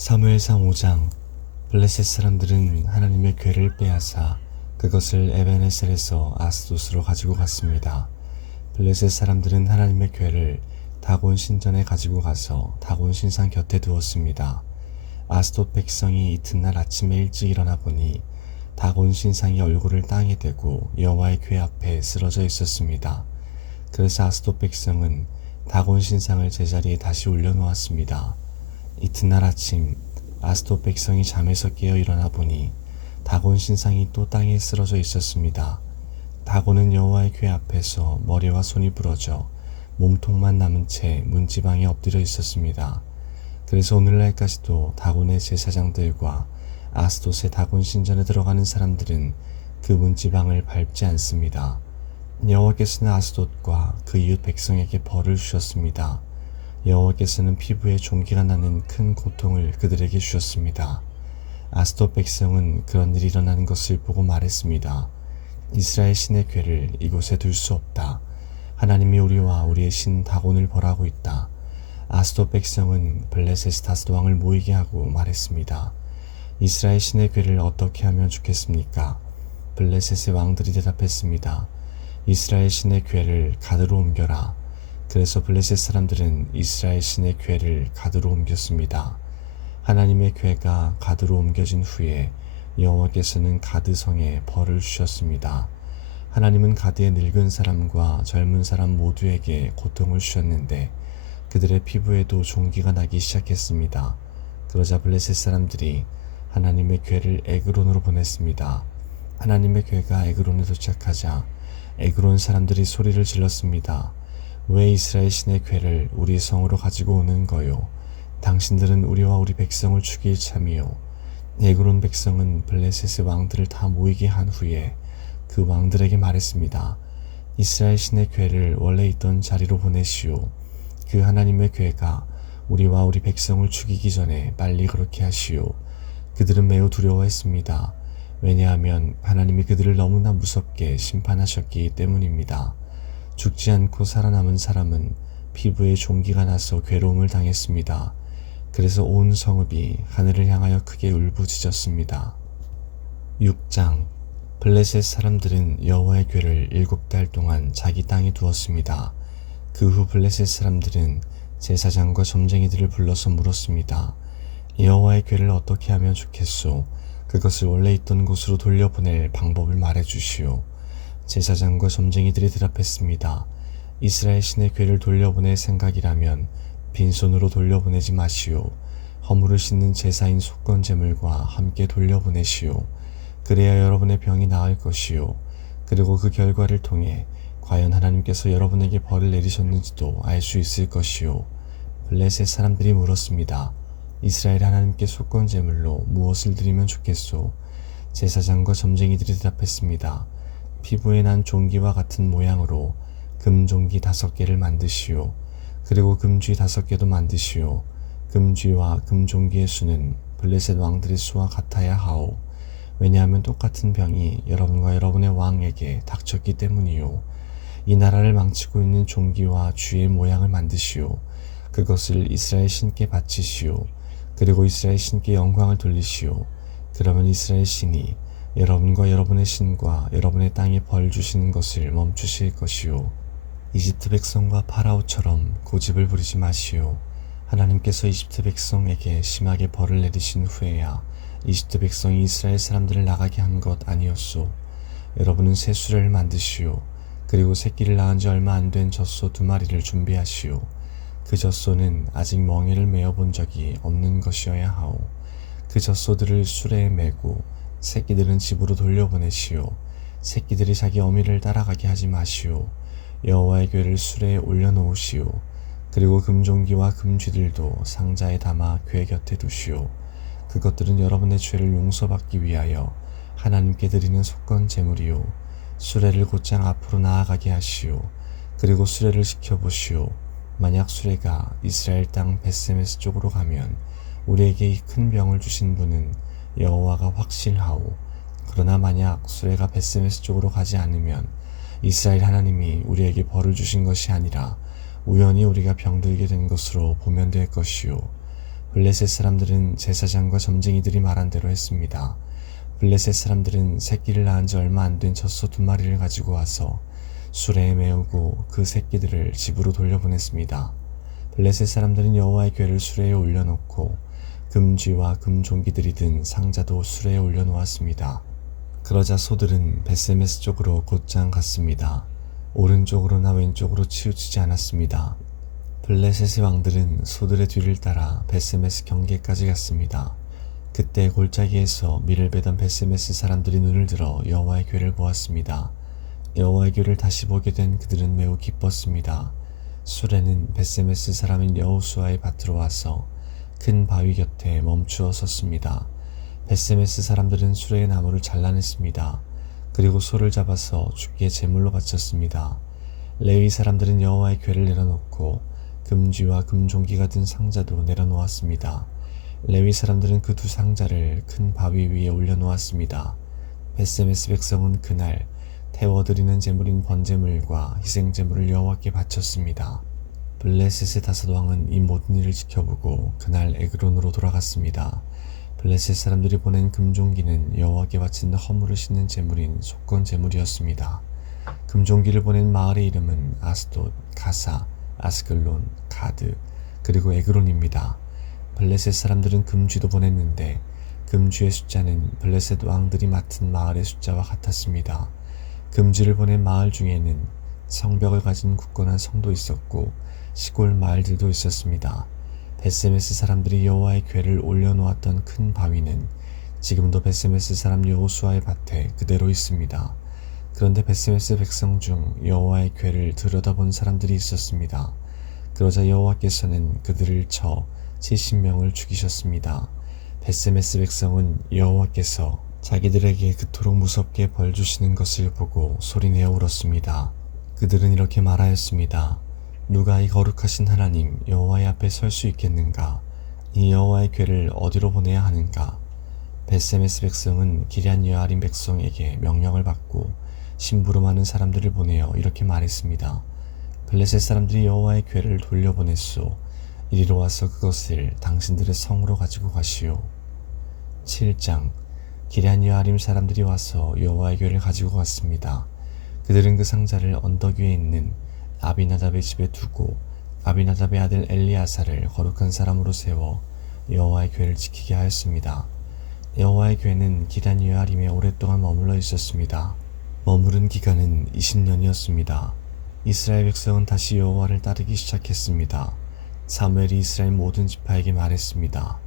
사무엘상 5장. 블레셋 사람들은 하나님의 궤를 빼앗아 그것을 에벤에셀에서 아스돗으로 가지고 갔습니다. 블레셋 사람들은 하나님의 궤를 다곤 신전에 가지고 가서 다곤 신상 곁에 두었습니다. 아스돗 백성이 이튿날 아침에 일찍 일어나 보니 다곤 신상이 얼굴을 땅에 대고 여호와의 궤 앞에 쓰러져 있었습니다. 그래서 아스돗 백성은 다곤 신상을 제자리에 다시 올려놓았습니다. 이튿날 아침 아스돗 백성이 잠에서 깨어 일어나 보니 다곤 신상이 또 땅에 쓰러져 있었습니다. 다곤은 여호와의 궤 앞에서 머리와 손이 부러져 몸통만 남은 채 문지방에 엎드려 있었습니다. 그래서 오늘날까지도 다곤의 제사장들과 아스돗의 다곤 신전에 들어가는 사람들은 그 문지방을 밟지 않습니다. 여호와께서는 아스돗과 그 이웃 백성에게 벌을 주셨습니다. 여호와께서는 피부에 종기가 나는 큰 고통을 그들에게 주셨습니다. 아스돗 백성은 그런 일이 일어나는 것을 보고 말했습니다. 이스라엘 신의 궤를 이곳에 둘 수 없다. 하나님이 우리와 우리의 신 다곤을 벌하고 있다. 아스돗 백성은 블레셋 다섯 왕을 모이게 하고 말했습니다. 이스라엘 신의 궤를 어떻게 하면 좋겠습니까? 블레셋의 왕들이 대답했습니다. 이스라엘 신의 궤를 가드로 옮겨라. 그래서 블레셋 사람들은 이스라엘 신의 궤를 가드로 옮겼습니다. 하나님의 궤가 가드로 옮겨진 후에 여호와께서는 가드성에 벌을 주셨습니다. 하나님은 가드의 늙은 사람과 젊은 사람 모두에게 고통을 주셨는데 그들의 피부에도 종기가 나기 시작했습니다. 그러자 블레셋 사람들이 하나님의 궤를 에그론으로 보냈습니다. 하나님의 궤가 에그론에 도착하자 에그론 사람들이 소리를 질렀습니다. 왜 이스라엘 신의 궤를 우리 성으로 가지고 오는 거요? 당신들은 우리와 우리 백성을 죽일 참이요. 에그론 백성은 블레셋의 왕들을 다 모이게 한 후에 그 왕들에게 말했습니다. 이스라엘 신의 궤를 원래 있던 자리로 보내시오. 그 하나님의 궤가 우리와 우리 백성을 죽이기 전에 빨리 그렇게 하시오. 그들은 매우 두려워했습니다. 왜냐하면 하나님이 그들을 너무나 무섭게 심판하셨기 때문입니다. 죽지 않고 살아남은 사람은 피부에 종기가 나서 괴로움을 당했습니다. 그래서 온 성읍이 하늘을 향하여 크게 울부짖었습니다. 6장. 블레셋 사람들은 여호와의 궤를 7달 동안 자기 땅에 두었습니다. 그 후 블레셋 사람들은 제사장과 점쟁이들을 불러서 물었습니다. 여호와의 궤를 어떻게 하면 좋겠소? 그것을 원래 있던 곳으로 돌려보낼 방법을 말해주시오. 제사장과 점쟁이들이 대답했습니다. 이스라엘 신의 궤를 돌려보낼 생각이라면 빈손으로 돌려보내지 마시오. 허물을 씻는 제사인 속건 제물과 함께 돌려보내시오. 그래야 여러분의 병이 나을 것이요. 그리고 그 결과를 통해 과연 하나님께서 여러분에게 벌을 내리셨는지도 알 수 있을 것이요. 블레셋 사람들이 물었습니다. 이스라엘 하나님께 속건 제물로 무엇을 드리면 좋겠소? 제사장과 점쟁이들이 대답했습니다. 피부에 난 종기와 같은 모양으로 금종기 5개를 만드시오. 그리고 금쥐 5개도 만드시오. 금쥐와 금종기의 수는 블레셋 왕들의 수와 같아야 하오. 왜냐하면 똑같은 병이 여러분과 여러분의 왕에게 닥쳤기 때문이요. 이 나라를 망치고 있는 종기와 쥐의 모양을 만드시오. 그것을 이스라엘 신께 바치시오. 그리고 이스라엘 신께 영광을 돌리시오. 그러면 이스라엘 신이 여러분과 여러분의 신과 여러분의 땅에 벌 주시는 것을 멈추실 것이요. 이집트 백성과 파라오처럼 고집을 부리지 마시오. 하나님께서 이집트 백성에게 심하게 벌을 내리신 후에야 이집트 백성이 이스라엘 사람들을 나가게 한 것 아니었소. 여러분은 새 수레를 만드시오. 그리고 새끼를 낳은 지 얼마 안 된 젖소 2마리를 준비하시오. 그 젖소는 아직 멍에를 메어 본 적이 없는 것이어야 하오. 그 젖소들을 수레에 메고 새끼들은 집으로 돌려보내시오. 새끼들이 자기 어미를 따라가게 하지 마시오. 여호와의 궤를 수레에 올려놓으시오. 그리고 금종기와 금쥐들도 상자에 담아 궤 곁에 두시오. 그것들은 여러분의 죄를 용서받기 위하여 하나님께 드리는 속건 제물이요. 수레를 곧장 앞으로 나아가게 하시오. 그리고 수레를 지켜보시오. 만약 수레가 이스라엘 땅 벳세메스 쪽으로 가면 우리에게 이 큰 병을 주신 분은 여호와가 확실하오. 그러나 만약 수레가 벳세메스 쪽으로 가지 않으면 이스라엘 하나님이 우리에게 벌을 주신 것이 아니라 우연히 우리가 병들게 된 것으로 보면 될 것이요. 블레셋 사람들은 제사장과 점쟁이들이 말한 대로 했습니다. 블레셋 사람들은 새끼를 낳은 지 얼마 안 된 젖소 2마리를 가지고 와서 수레에 메우고 그 새끼들을 집으로 돌려보냈습니다. 블레셋 사람들은 여호와의 궤를 수레에 올려놓고 금쥐와 금종기들이 든 상자도 수레에 올려놓았습니다. 그러자 소들은 벳세메스 쪽으로 곧장 갔습니다. 오른쪽으로나 왼쪽으로 치우치지 않았습니다. 블레셋의 왕들은 소들의 뒤를 따라 벳세메스 경계까지 갔습니다. 그때 골짜기에서 밀을 베던 벳세메스 사람들이 눈을 들어 여호와의 궤를 보았습니다. 여호와의 궤를 다시 보게 된 그들은 매우 기뻤습니다. 수레는 벳세메스 사람인 여호수아의 밭으로 와서 큰 바위 곁에 멈추어 섰습니다. 벳세메스 사람들은 수레의 나무를 잘라냈습니다. 그리고 소를 잡아서 주께 제물로 바쳤습니다. 레위 사람들은 여호와의 궤를 내려놓고 금쥐와 금종기가 든 상자도 내려놓았습니다. 레위 사람들은 그 2 상자를 큰 바위 위에 올려놓았습니다. 벳세메스 백성은 그날 태워드리는 제물인 번제물과 희생제물을 여호와께 바쳤습니다. 블레셋의 5 왕은 이 모든 일을 지켜보고 그날 에그론으로 돌아갔습니다. 블레셋 사람들이 보낸 금종기는 여호와께 바친 허물을 씻는 제물인 속건 제물이었습니다. 금종기를 보낸 마을의 이름은 아스돗, 가사, 아스글론, 가드, 그리고 에그론입니다. 블레셋 사람들은 금쥐도 보냈는데 금쥐의 숫자는 블레셋 왕들이 맡은 마을의 숫자와 같았습니다. 금쥐를 보낸 마을 중에는 성벽을 가진 굳건한 성도 있었고 시골 마을들도 있었습니다. 벳세메스 사람들이 여호와의 궤를 올려놓았던 큰 바위는 지금도 벳세메스 사람 여호수아의 밭에 그대로 있습니다. 그런데 벳세메스 백성 중 여호와의 궤를 들여다본 사람들이 있었습니다. 그러자 여호와께서는 그들을 쳐 70명을 죽이셨습니다. 벳세메스 백성은 여호와께서 자기들에게 그토록 무섭게 벌 주시는 것을 보고 소리내어 울었습니다. 그들은 이렇게 말하였습니다. 누가 이 거룩하신 하나님 여호와의 앞에 설 수 있겠는가? 이 여호와의 궤를 어디로 보내야 하는가? 벳세메스 백성은 기럇 여아림 백성에게 명령을 받고 심부름하는 사람들을 보내어 이렇게 말했습니다. 블레셋 사람들이 여호와의 궤를 돌려보냈소. 이리로 와서 그것을 당신들의 성으로 가지고 가시오. 7장. 기럇 여아림 사람들이 와서 여호와의 궤를 가지고 갔습니다. 그들은 그 상자를 언덕 위에 있는 아비나답의 집에 두고 아비나답의 아들 엘리아사를 거룩한 사람으로 세워 여호와의 궤를 지키게 하였습니다. 여호와의 궤는 기럇 여아림에 오랫동안 머물러 있었습니다. 머무른 기간은 20년이었습니다. 이스라엘 백성은 다시 여호와를 따르기 시작했습니다. 사무엘이 이스라엘 모든 지파에게 말했습니다.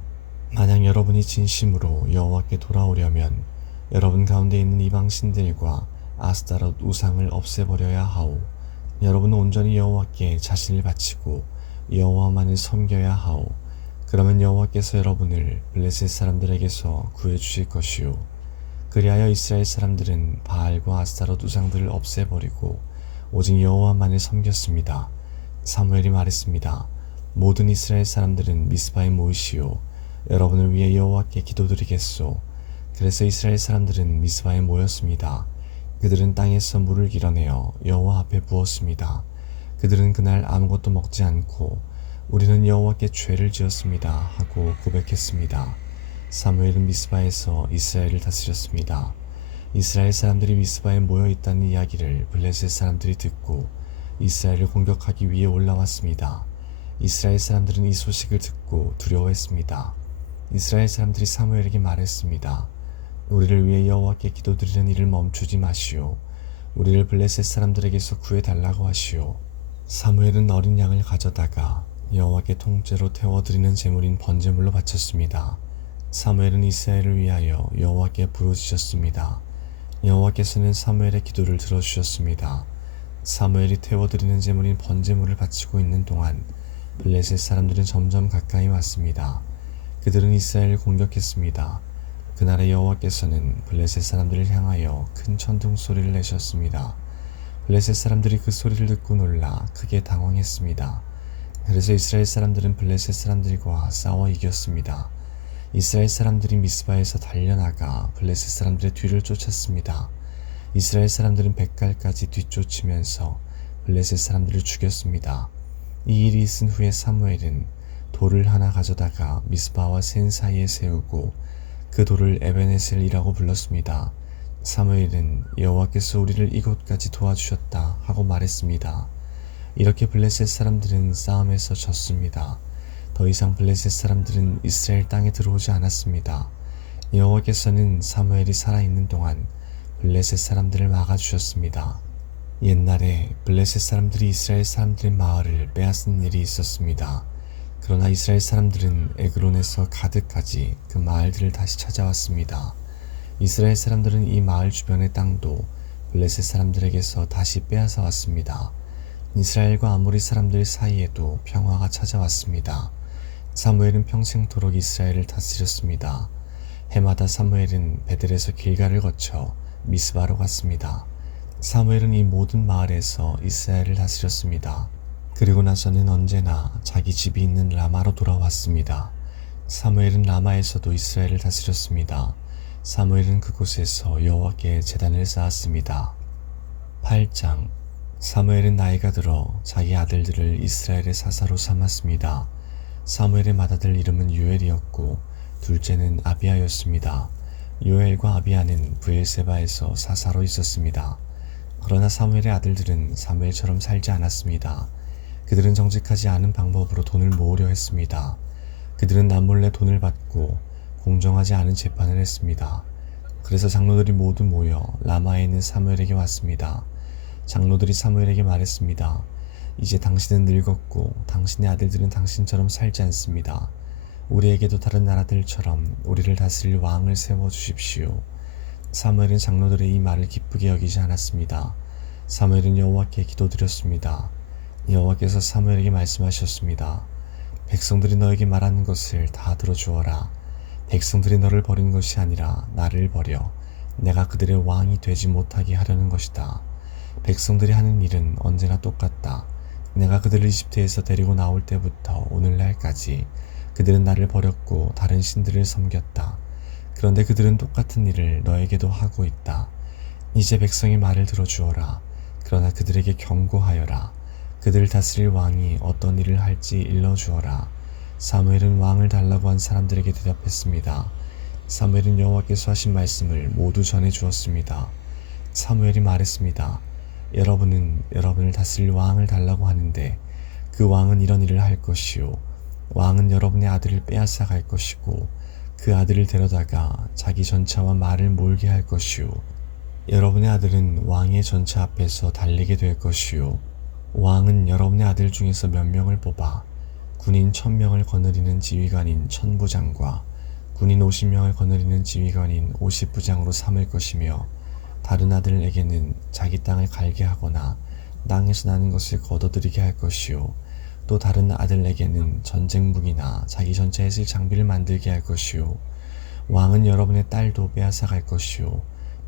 만약 여러분이 진심으로 여호와께 돌아오려면 여러분 가운데 있는 이방 신들과 아스타롯 우상을 없애버려야 하오. 여러분은 온전히 여호와께 자신을 바치고 여호와만을 섬겨야 하오. 그러면 여호와께서 여러분을 블레셋 사람들에게서 구해주실 것이오. 그리하여 이스라엘 사람들은 바알과 아스타롯 우상들을 없애버리고 오직 여호와만을 섬겼습니다. 사무엘이 말했습니다. 모든 이스라엘 사람들은 미스바에 모이시오. 여러분을 위해 여호와께 기도드리겠소. 그래서 이스라엘 사람들은 미스바에 모였습니다. 그들은 땅에서 물을 길어내어 여호와 앞에 부었습니다. 그들은 그날 아무것도 먹지 않고 우리는 여호와께 죄를 지었습니다 하고 고백했습니다. 사무엘은 미스바에서 이스라엘을 다스렸습니다. 이스라엘 사람들이 미스바에 모여 있다는 이야기를 블레셋 사람들이 듣고 이스라엘을 공격하기 위해 올라왔습니다. 이스라엘 사람들은 이 소식을 듣고 두려워했습니다. 이스라엘 사람들이 사무엘에게 말했습니다. 우리를 위해 여호와께 기도드리는 일을 멈추지 마시오. 우리를 블레셋 사람들에게서 구해달라고 하시오. 사무엘은 어린 양을 가져다가 여호와께 통째로 태워드리는 제물인 번제물로 바쳤습니다. 사무엘은 이스라엘을 위하여 여호와께 부르짖었습니다. 여호와께서는 사무엘의 기도를 들어주셨습니다. 사무엘이 태워드리는 제물인 번제물을 바치고 있는 동안 블레셋 사람들은 점점 가까이 왔습니다. 그들은 이스라엘을 공격했습니다. 그날의 여호와께서는 블레셋 사람들을 향하여 큰 천둥 소리를 내셨습니다. 블레셋 사람들이 그 소리를 듣고 놀라 크게 당황했습니다. 그래서 이스라엘 사람들은 블레셋 사람들과 싸워 이겼습니다. 이스라엘 사람들이 미스바에서 달려나가 블레셋 사람들의 뒤를 쫓았습니다. 이스라엘 사람들은 벳갈까지 뒤쫓으면서 블레셋 사람들을 죽였습니다. 이 일이 있은 후에 사무엘은 돌을 하나 가져다가 미스바와 센 사이에 세우고 그 돌을 에베네셀이라고 불렀습니다. 사무엘은 여호와께서 우리를 이곳까지 도와주셨다 하고 말했습니다. 이렇게 블레셋 사람들은 싸움에서 졌습니다. 더 이상 블레셋 사람들은 이스라엘 땅에 들어오지 않았습니다. 여호와께서는 사무엘이 살아있는 동안 블레셋 사람들을 막아주셨습니다. 옛날에 블레셋 사람들이 이스라엘 사람들의 마을을 빼앗은 일이 있었습니다. 그러나 이스라엘 사람들은 에그론에서 가드까지 그 마을들을 다시 찾아왔습니다. 이스라엘 사람들은 이 마을 주변의 땅도 블레셋 사람들에게서 다시 빼앗아 왔습니다. 이스라엘과 아모리 사람들 사이에도 평화가 찾아왔습니다. 사무엘은 평생토록 이스라엘을 다스렸습니다. 해마다 사무엘은 베델에서 길가를 거쳐 미스바로 갔습니다. 사무엘은 이 모든 마을에서 이스라엘을 다스렸습니다. 그리고 나서는 언제나 자기 집이 있는 라마로 돌아왔습니다. 사무엘은 라마에서도 이스라엘을 다스렸습니다. 사무엘은 그곳에서 여호와께 제단을 쌓았습니다. 8장. 사무엘은 나이가 들어 자기 아들들을 이스라엘의 사사로 삼았습니다. 사무엘의 맏아들 이름은 요엘이었고 둘째는 아비야였습니다. 요엘과 아비야는 브엘세바에서 사사로 있었습니다. 그러나 사무엘의 아들들은 사무엘처럼 살지 않았습니다. 그들은 정직하지 않은 방법으로 돈을 모으려 했습니다. 그들은 남몰래 돈을 받고 공정하지 않은 재판을 했습니다. 그래서 장로들이 모두 모여 라마에 있는 사무엘에게 왔습니다. 장로들이 사무엘에게 말했습니다. 이제 당신은 늙었고 당신의 아들들은 당신처럼 살지 않습니다. 우리에게도 다른 나라들처럼 우리를 다스릴 왕을 세워주십시오. 사무엘은 장로들의 이 말을 기쁘게 여기지 않았습니다. 사무엘은 여호와께 기도드렸습니다. 여호와께서 사무엘에게 말씀하셨습니다. 백성들이 너에게 말하는 것을 다 들어주어라. 백성들이 너를 버린 것이 아니라 나를 버려 내가 그들의 왕이 되지 못하게 하려는 것이다. 백성들이 하는 일은 언제나 똑같다. 내가 그들을 이집트에서 데리고 나올 때부터 오늘날까지 그들은 나를 버렸고 다른 신들을 섬겼다. 그런데 그들은 똑같은 일을 너에게도 하고 있다. 이제 백성의 말을 들어주어라. 그러나 그들에게 경고하여라. 그들을 다스릴 왕이 어떤 일을 할지 일러주어라. 사무엘은 왕을 달라고 한 사람들에게 대답했습니다. 사무엘은 여호와께서 하신 말씀을 모두 전해주었습니다. 사무엘이 말했습니다. 여러분은 여러분을 다스릴 왕을 달라고 하는데 그 왕은 이런 일을 할 것이요. 왕은 여러분의 아들을 빼앗아 갈 것이고 그 아들을 데려다가 자기 전차와 말을 몰게 할 것이요. 여러분의 아들은 왕의 전차 앞에서 달리게 될 것이요. 왕은 여러분의 아들 중에서 몇 명을 뽑아 군인 1000명을 거느리는 지휘관인 천부장과 군인 50명을 거느리는 지휘관인 50부장으로 삼을 것이며 다른 아들에게는 자기 땅을 갈게 하거나 땅에서 나는 것을 거둬들이게 할 것이요. 또 다른 아들에게는 전쟁 무기나 자기 전차에 쓸 장비를 만들게 할 것이요. 왕은 여러분의 딸도 빼앗아 갈 것이요.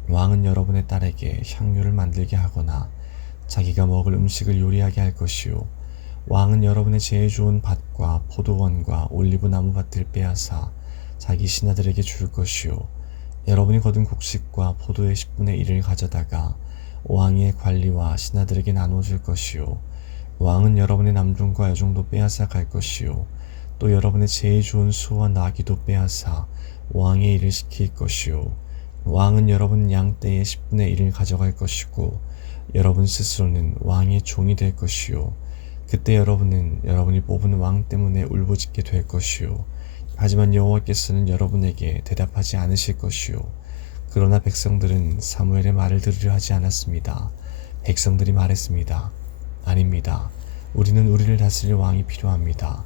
왕은 여러분의 딸에게 향료를 만들게 하거나 자기가 먹을 음식을 요리하게 할 것이요. 왕은 여러분의 제일 좋은 밭과 포도원과 올리브 나무 밭을 빼앗아 자기 신하들에게 줄 것이요. 여러분이 거둔 곡식과 포도의 10분의 1을 가져다가 왕의 관리와 신하들에게 나눠줄 것이요. 왕은 여러분의 남종과 여종도 빼앗아 갈 것이요. 또 여러분의 제일 좋은 소와 나귀도 빼앗아 왕의 일을 시킬 것이요. 왕은 여러분 양떼의 10분의 1을 가져갈 것이고 여러분 스스로는 왕의 종이 될 것이요. 그때 여러분은 여러분이 뽑은 왕 때문에 울부짖게 될 것이요. 하지만 여호와께서는 여러분에게 대답하지 않으실 것이요. 그러나 백성들은 사무엘의 말을 들으려 하지 않았습니다. 백성들이 말했습니다. 아닙니다. 우리는 우리를 다스릴 왕이 필요합니다.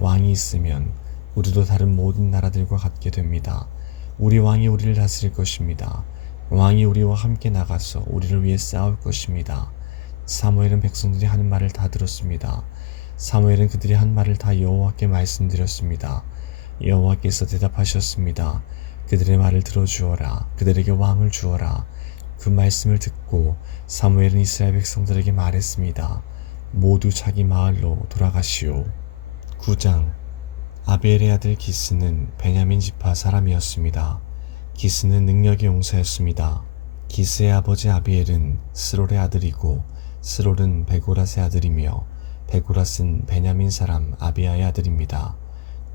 왕이 있으면 우리도 다른 모든 나라들과 같게 됩니다. 우리 왕이 우리를 다스릴 것입니다. 왕이 우리와 함께 나가서 우리를 위해 싸울 것입니다. 사무엘은 백성들이 하는 말을 다 들었습니다. 사무엘은 그들이 한 말을 다 여호와께 말씀드렸습니다. 여호와께서 대답하셨습니다. 그들의 말을 들어주어라. 그들에게 왕을 주어라. 그 말씀을 듣고 사무엘은 이스라엘 백성들에게 말했습니다. 모두 자기 마을로 돌아가시오. 9장. 아비엘의 아들 기스는 베냐민 지파 사람이었습니다. 기스는 능력의 용사였습니다. 기스의 아버지 아비엘은 스롤의 아들이고 스롤은 베고랏의 아들이며 베고라스는 베냐민 사람 아비야의 아들입니다.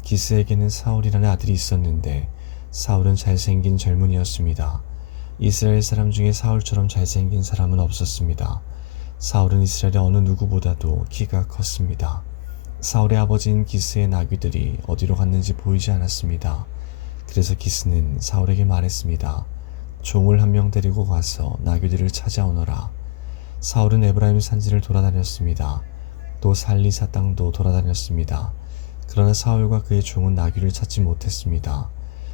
기스에게는 사울이라는 아들이 있었는데 사울은 잘생긴 젊은이였습니다. 이스라엘 사람 중에 사울처럼 잘생긴 사람은 없었습니다. 사울은 이스라엘의 어느 누구보다도 키가 컸습니다. 사울의 아버지인 기스의 나귀들이 어디로 갔는지 보이지 않았습니다. 그래서 기스는 사울에게 말했습니다. 종을 한 명 데리고 가서 나귀들을 찾아오너라. 사울은 에브라임 산지를 돌아다녔습니다. 또 살리사 땅도 돌아다녔습니다. 그러나 사울과 그의 종은 나귀를 찾지 못했습니다.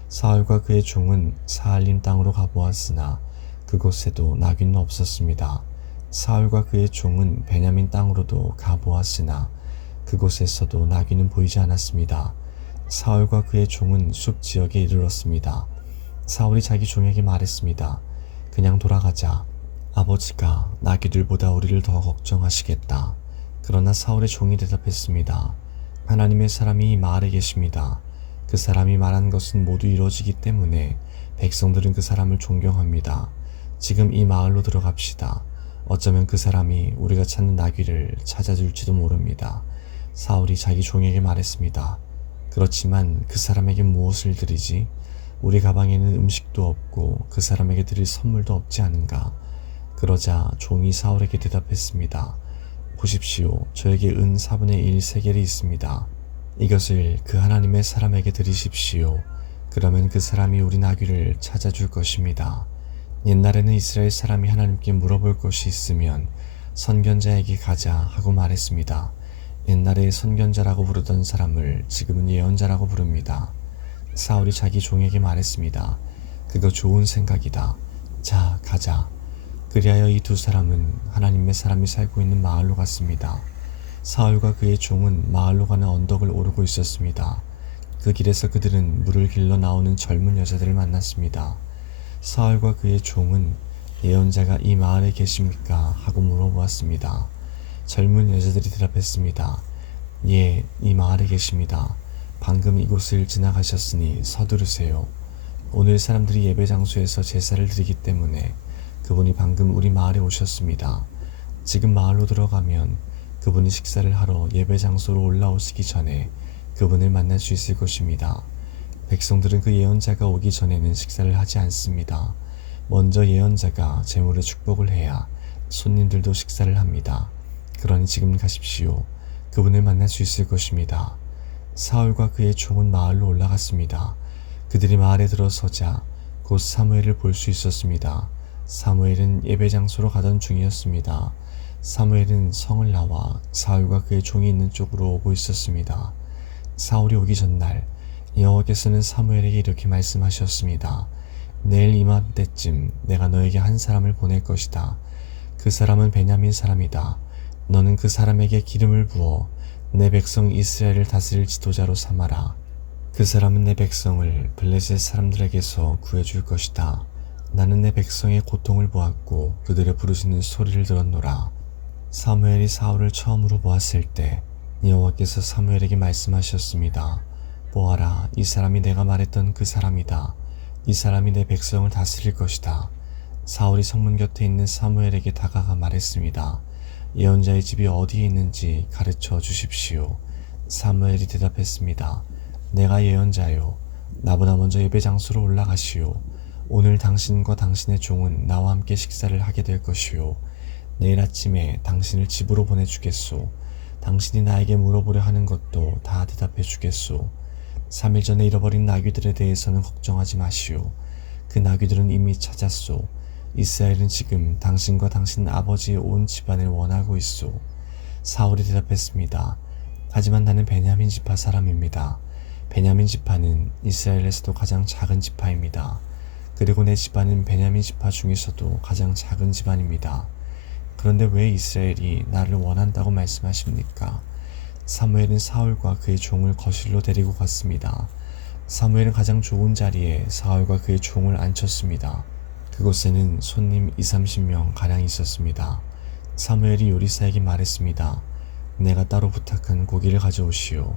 사울과 그의 종은 사알림 땅으로 가보았으나 그곳에도 나귀는 없었습니다. 사울과 그의 종은 베냐민 땅으로도 가보았으나 그곳에서도 나귀는 보이지 않았습니다. 사울과 그의 종은 숲 지역에 이르렀습니다. 사울이 자기 종에게 말했습니다. 그냥 돌아가자. 아버지가 나귀들보다 우리를 더 걱정하시겠다. 그러나 사울의 종이 대답했습니다. 하나님의 사람이 이 마을에 계십니다. 그 사람이 말한 것은 모두 이루어지기 때문에 백성들은 그 사람을 존경합니다. 지금 이 마을로 들어갑시다. 어쩌면 그 사람이 우리가 찾는 나귀를 찾아줄지도 모릅니다. 사울이 자기 종에게 말했습니다. 그렇지만 그 사람에게 무엇을 드리지? 우리 가방에는 음식도 없고 그 사람에게 드릴 선물도 없지 않은가? 그러자 종이 사울에게 대답했습니다. 보십시오. 저에게 은 4분의 1 세겔이 있습니다. 이것을 그 하나님의 사람에게 드리십시오. 그러면 그 사람이 우리 나귀를 찾아줄 것입니다. 옛날에는 이스라엘 사람이 하나님께 물어볼 것이 있으면 선견자에게 가자 하고 말했습니다. 옛날에 선견자라고 부르던 사람을 지금은 예언자라고 부릅니다. 사울이 자기 종에게 말했습니다. 그거 좋은 생각이다. 자, 가자. 그리하여 이 두 사람은 하나님의 사람이 살고 있는 마을로 갔습니다. 사울과 그의 종은 마을로 가는 언덕을 오르고 있었습니다. 그 길에서 그들은 물을 길러 나오는 젊은 여자들을 만났습니다. 사울과 그의 종은 예언자가 이 마을에 계십니까? 하고 물어보았습니다. 젊은 여자들이 대답했습니다. 예, 이 마을에 계십니다. 방금 이곳을 지나가셨으니 서두르세요. 오늘 사람들이 예배 장소에서 제사를 드리기 때문에 그분이 방금 우리 마을에 오셨습니다. 지금 마을로 들어가면 그분이 식사를 하러 예배 장소로 올라오시기 전에 그분을 만날 수 있을 것입니다. 백성들은 그 예언자가 오기 전에는 식사를 하지 않습니다. 먼저 예언자가 제물의 축복을 해야 손님들도 식사를 합니다. 그러니 지금 가십시오. 그분을 만날 수 있을 것입니다. 사울과 그의 종은 마을로 올라갔습니다. 그들이 마을에 들어서자 곧 사무엘을 볼 수 있었습니다. 사무엘은 예배 장소로 가던 중이었습니다. 사무엘은 성을 나와 사울과 그의 종이 있는 쪽으로 오고 있었습니다. 사울이 오기 전날 여호와께서는 사무엘에게 이렇게 말씀하셨습니다. 내일 이맘때쯤 내가 너에게 한 사람을 보낼 것이다. 그 사람은 베냐민 사람이다. 너는 그 사람에게 기름을 부어 내 백성 이스라엘을 다스릴 지도자로 삼아라. 그 사람은 내 백성을 블레셋 사람들에게서 구해줄 것이다. 나는 내 백성의 고통을 보았고 그들의 부르짖는 소리를 들었노라. 사무엘이 사울을 처음으로 보았을 때 여호와께서 사무엘에게 말씀하셨습니다. 보아라, 이 사람이 내가 말했던 그 사람이다. 이 사람이 내 백성을 다스릴 것이다. 사울이 성문 곁에 있는 사무엘에게 다가가 말했습니다. 예언자의 집이 어디에 있는지 가르쳐 주십시오. 사무엘이 대답했습니다. 내가 예언자요. 나보다 먼저 예배 장소로 올라가시오. 오늘 당신과 당신의 종은 나와 함께 식사를 하게 될 것이요. 내일 아침에 당신을 집으로 보내주겠소. 당신이 나에게 물어보려 하는 것도 다 대답해 주겠소. 3일 전에 잃어버린 나귀들에 대해서는 걱정하지 마시오. 그 나귀들은 이미 찾았소. 이스라엘은 지금 당신과 당신 아버지의 온 집안을 원하고 있소. 사울이 대답했습니다. 하지만 나는 베냐민 지파 사람입니다. 베냐민 지파는 이스라엘에서도 가장 작은 지파입니다. 그리고 내 집안은 베냐민 지파 중에서도 가장 작은 집안입니다. 그런데 왜 이스라엘이 나를 원한다고 말씀하십니까? 사무엘은 사울과 그의 종을 거실로 데리고 갔습니다. 사무엘은 가장 좋은 자리에 사울과 그의 종을 앉혔습니다. 그곳에는 손님 20-30명 가량 있었습니다. 사무엘이 요리사에게 말했습니다. 내가 따로 부탁한 고기를 가져오시오.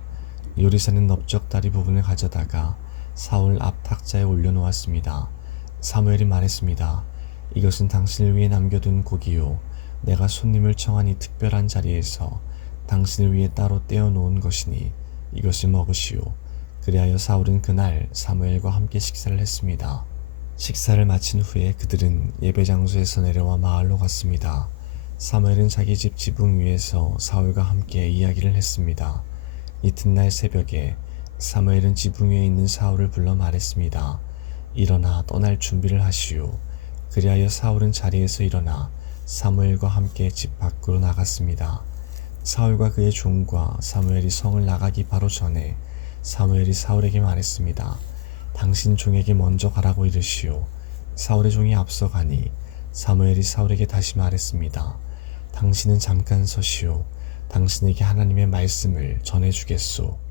요리사는 넓적다리 부분을 가져다가 사울 앞 탁자에 올려놓았습니다. 사무엘이 말했습니다. 이것은 당신을 위해 남겨둔 고기요. 내가 손님을 청한 이 특별한 자리에서 당신을 위해 따로 떼어 놓은 것이니 이것을 먹으시오. 그리하여 사울은 그날 사무엘과 함께 식사를 했습니다. 식사를 마친 후에 그들은 예배 장소에서 내려와 마을로 갔습니다. 사무엘은 자기 집 지붕 위에서 사울과 함께 이야기를 했습니다. 이튿날 새벽에 사무엘은 지붕 위에 있는 사울을 불러 말했습니다. 일어나 떠날 준비를 하시오. 그리하여 사울은 자리에서 일어나 사무엘과 함께 집 밖으로 나갔습니다. 사울과 그의 종과 사무엘이 성을 나가기 바로 전에 사무엘이 사울에게 말했습니다. 당신 종에게 먼저 가라고 이르시오. 사울의 종이 앞서 가니 사무엘이 사울에게 다시 말했습니다. 당신은 잠깐 서시오. 당신에게 하나님의 말씀을 전해주겠소.